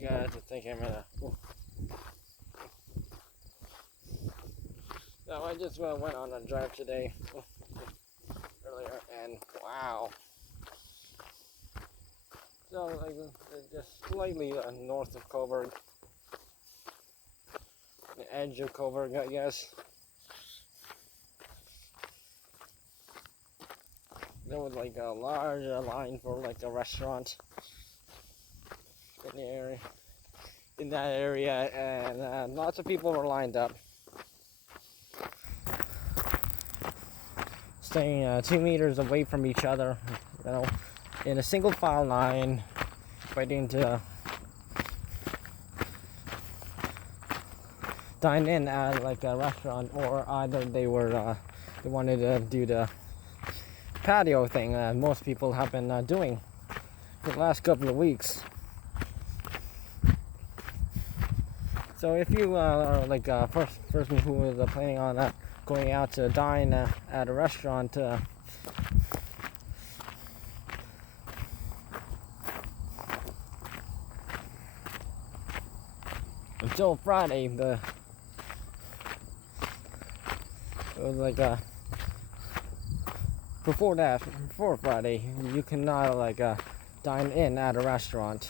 guys, I think I'm gonna. So I just went on a drive today earlier, and wow. So like just slightly north of Cobourg, the edge of Cobourg, I guess. There was like a large line for like a restaurant in the area, in that area, and lots of people were lined up, staying 2 meters away from each other, you know, in a single file line, waiting to dine in at like a restaurant, or either they wanted to do the patio thing that most people have been doing for the last couple of weeks. So if you are like a person who is planning on going out to dine at a restaurant until Friday, it was like before Friday, you cannot like dine in at a restaurant.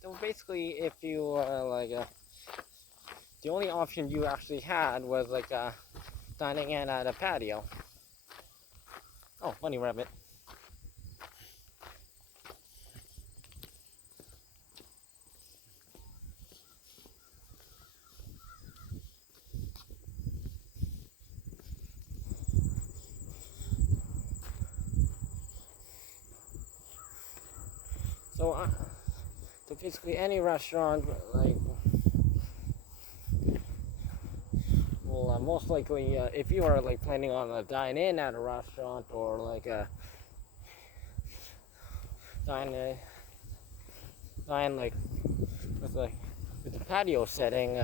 So basically, if you the only option you actually had was like dining in at a patio. Oh, bunny rabbit. So basically any restaurant, like, well, most likely, if you are like planning on dine in at a restaurant, or like dine like with the patio setting,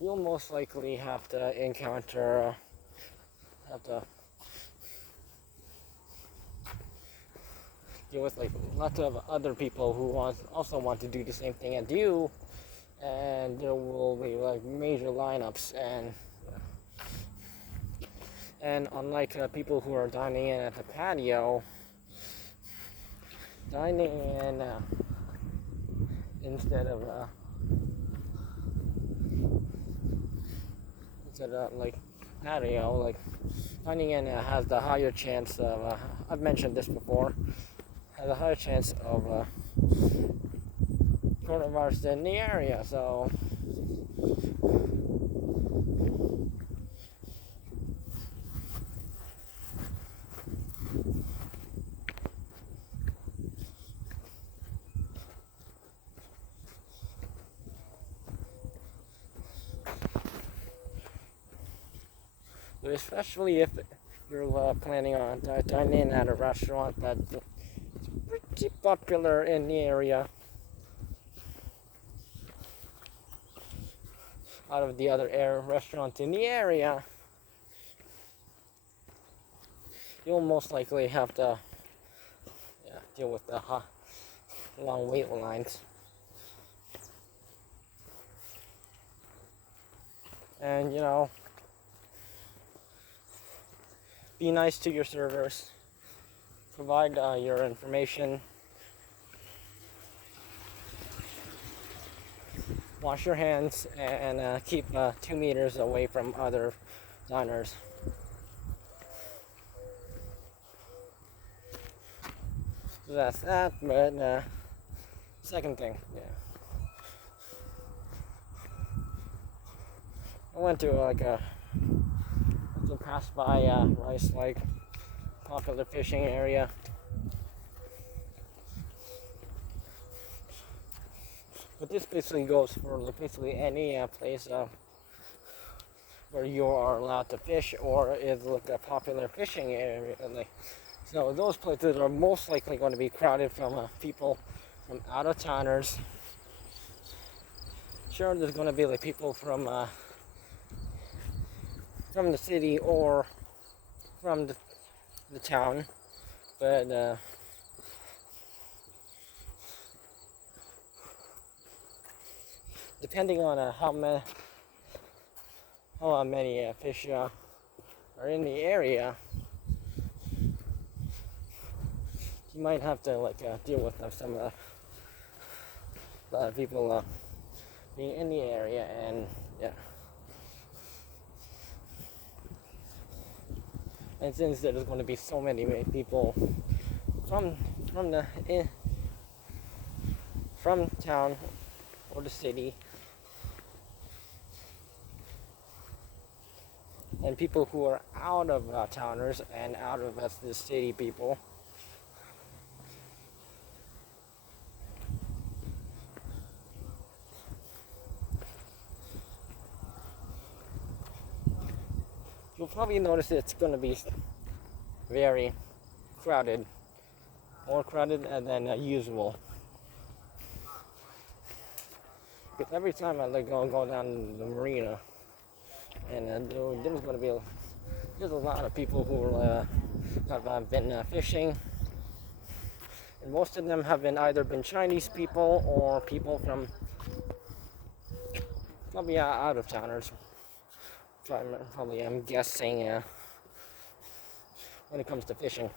you'll most likely have to deal with like lots of other people who also want to do the same thing as you, and there will be like major lineups, and unlike people who are dining in at the patio, dining in instead of like patio, like dining in has the higher chance of I've mentioned this before, has a higher chance of coronavirus in the area. So especially if you're planning on dining in at a restaurant that's pretty popular in the area, out of the other restaurants in the area, you'll most likely have to deal with the long wait lines. And be nice to your servers. Provide your information. Wash your hands, and keep 2 meters away from other diners. So that's that. But second thing, I went to pass by Rice Lake, popular fishing area. But this basically goes for basically any place where you are allowed to fish, or is like a popular fishing area. So those places are most likely going to be crowded from people from out of towners. Sure, there's going to be like people from the city, or from the town, but depending on how many fish are in the area, you might have to deal with some of the people being in the area, and yeah. And since there's going to be so many people from from town or the city, and people who are out of towners and out of the city people, you'll probably notice it's going to be very crowded, more crowded than usual. Because every time I go down the marina, and there's going to be there's a lot of people who have been fishing, and most of them have either been Chinese people or people from probably out of towners. Probably, I'm guessing, when it comes to fishing.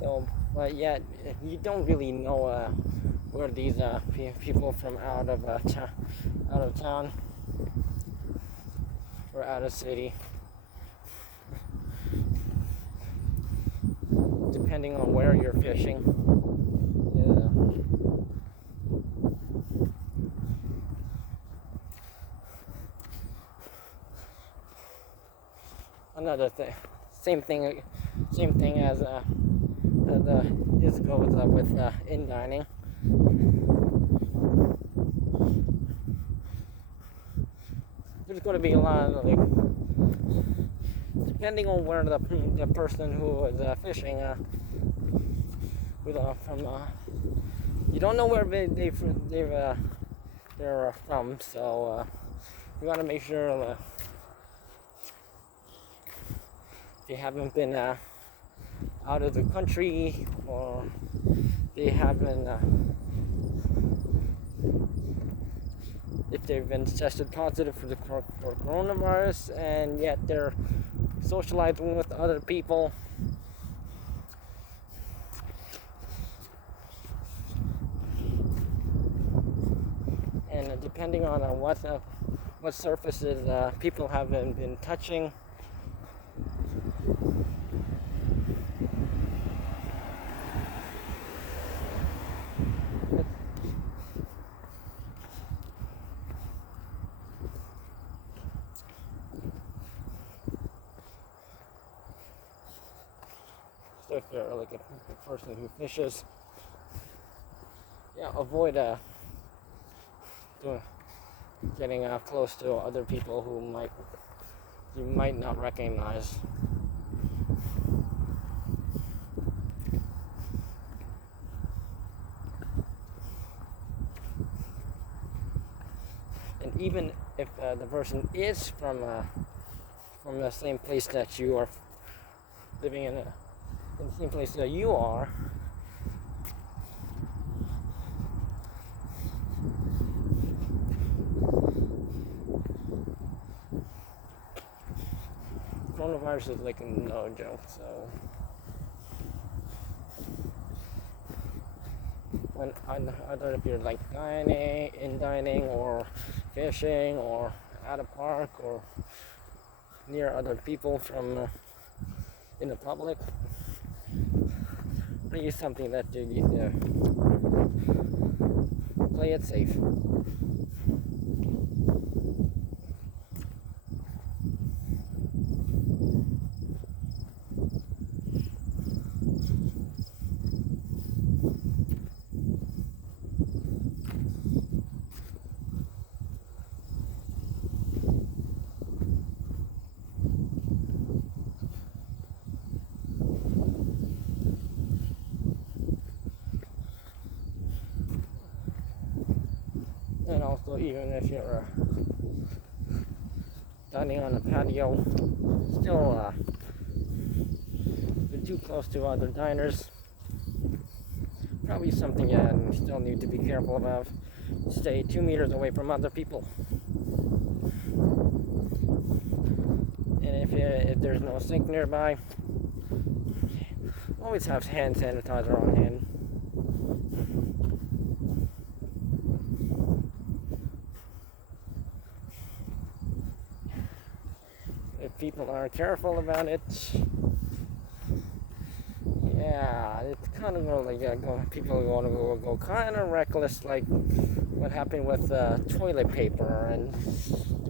So, but yet you don't really know where these people from out of town or out of city, depending on where you're fishing. Yeah. Another thing, same thing as this goes with in dining. There's going to be a lot of depending on where the person who is fishing from, you don't know where they're from, so you want to make sure they haven't been out of the country, or they haven't if they've been tested positive for coronavirus, and yet they're socializing with other people. And depending on what surfaces people haven't been touching, so if you're like a person who fishes, avoid getting close to other people who you might not recognize. And even if the person is from the same place that you are living in the same place that you are, coronavirus is like no joke. So when either if you're like dining or fishing or at a park or near other people from in the public, use something that you need to play it safe. So even if you're dining on a patio, still if you're too close to other diners, probably something you still need to be careful about. Stay 2 meters away from other people. And if there's no sink nearby, always have hand sanitizer on hand. If people aren't careful about it, yeah, it's kind of really people are going to go kind of reckless, like what happened with toilet paper and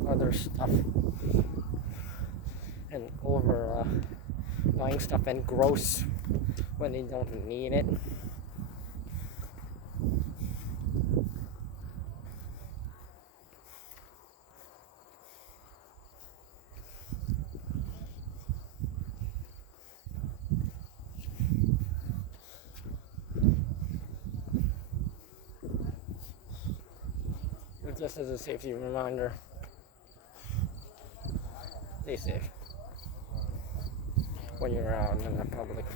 other stuff, and over buying stuff and gross when they don't need it. Just as a safety reminder, stay safe when you're out in the public.